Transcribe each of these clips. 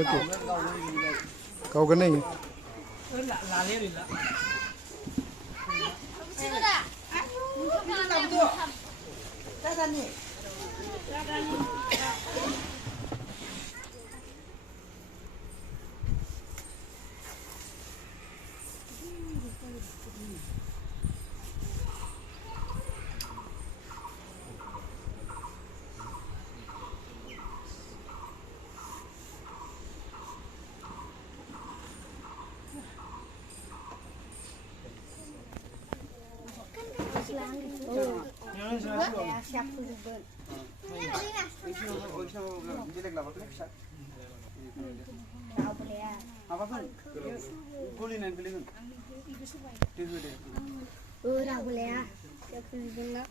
Betul. Kau kena ni. Siap juga. Apa pun? Kulinan kulinan. Udah boleh ya. Siap juga.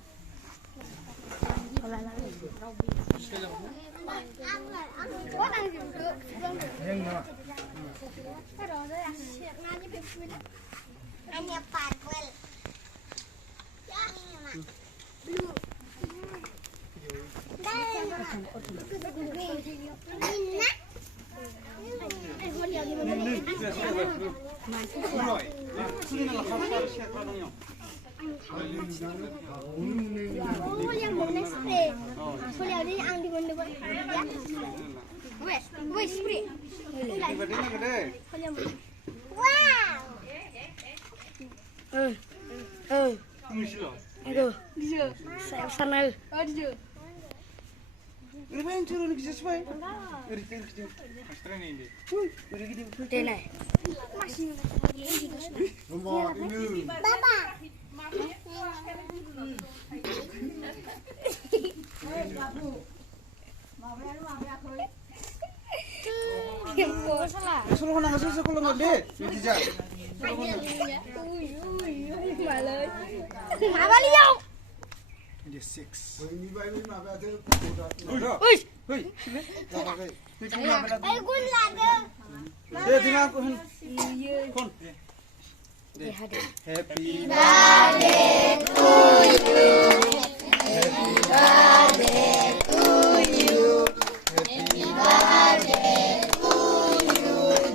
Aduh, saya sana. Aduh. Ini apa yang turun ke sesuai? Tenai. Masih. Baba. Suruh nak kasih sekolah ngade. Tidak. Apa liau? Dia 6. Happy birthday to you. Happy birthday to you. Happy birthday to you.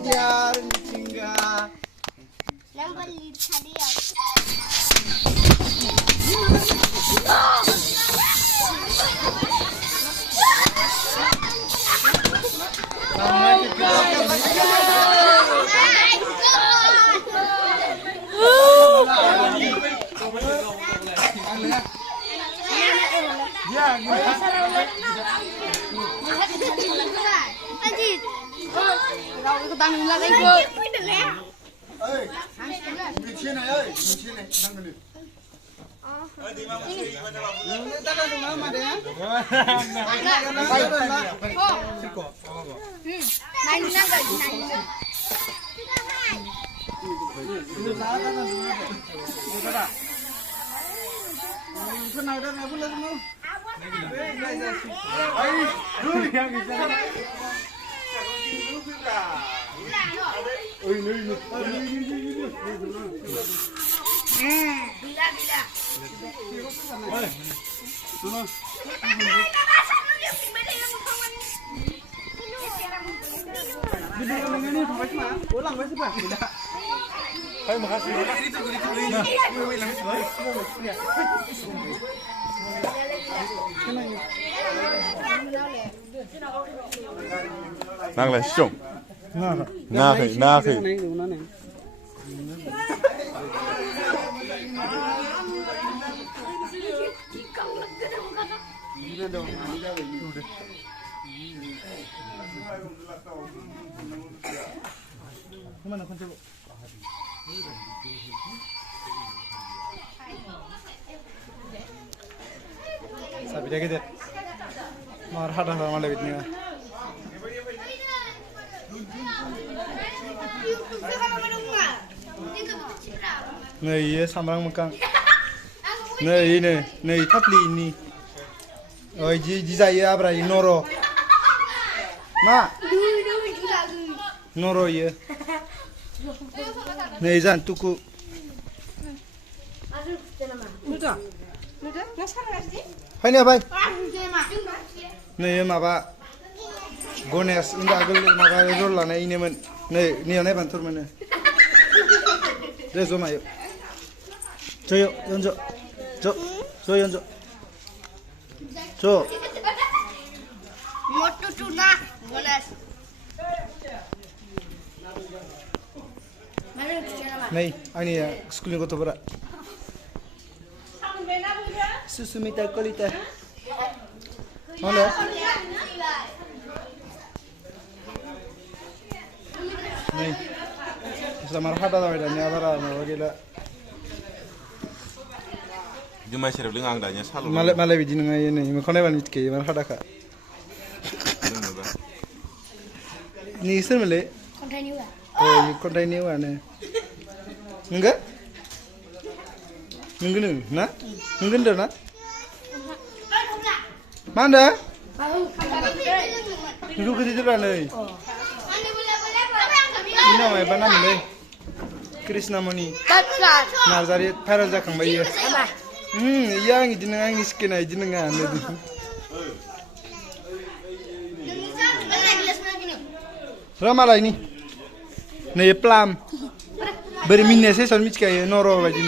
Jangan tinggal. Nombor tadi ya. Nang là sung. Na khỉ. Kemana kau coba? Sabi dia gitu. Marah dah sama lebih ni. Nih, sambarang mekang. Nih, tapli ini. Oh, jizaya abra noro. Ma. Noro ye. Nih, zan tuku. Nuda. Hai ni apa? Nih, ma ba. Ganesh उन्दा आगोल माबा रल लानाय इनोमोन नै नियाव नायबानो थुर मोनो दे जमायो जयो यन्ज ज यन्ज ज मोटू टूना गणेश नै आंनि स्कुलनि गथ'फोरा सुसुमिता कलिता मा होनो नै जामार हादा जाबाय दानिया बारा माबा गैला जुमाय सेरेब लोङा आं दानिया साल' मालाय बिदि नङा नै मोखां नायबानो मिथिखायो मार हादाखा लोंनोबा नि सोरमोनलै खन्थाइनि औवानो नोंगो नोंगोनो ना नोंगो होनदों ना मा होनदों नोंखौ गोदैदोब्रा नै नि नामा एबा नामलै कृष्णमणि नार्जारि भाइरेल जाखांबाय इयो इयो आं इदिनो आंनि स्किना इदि नङा र मालायनि नै प्लाम बोरै मिनिनायसै मिथिखायो नर' बायदि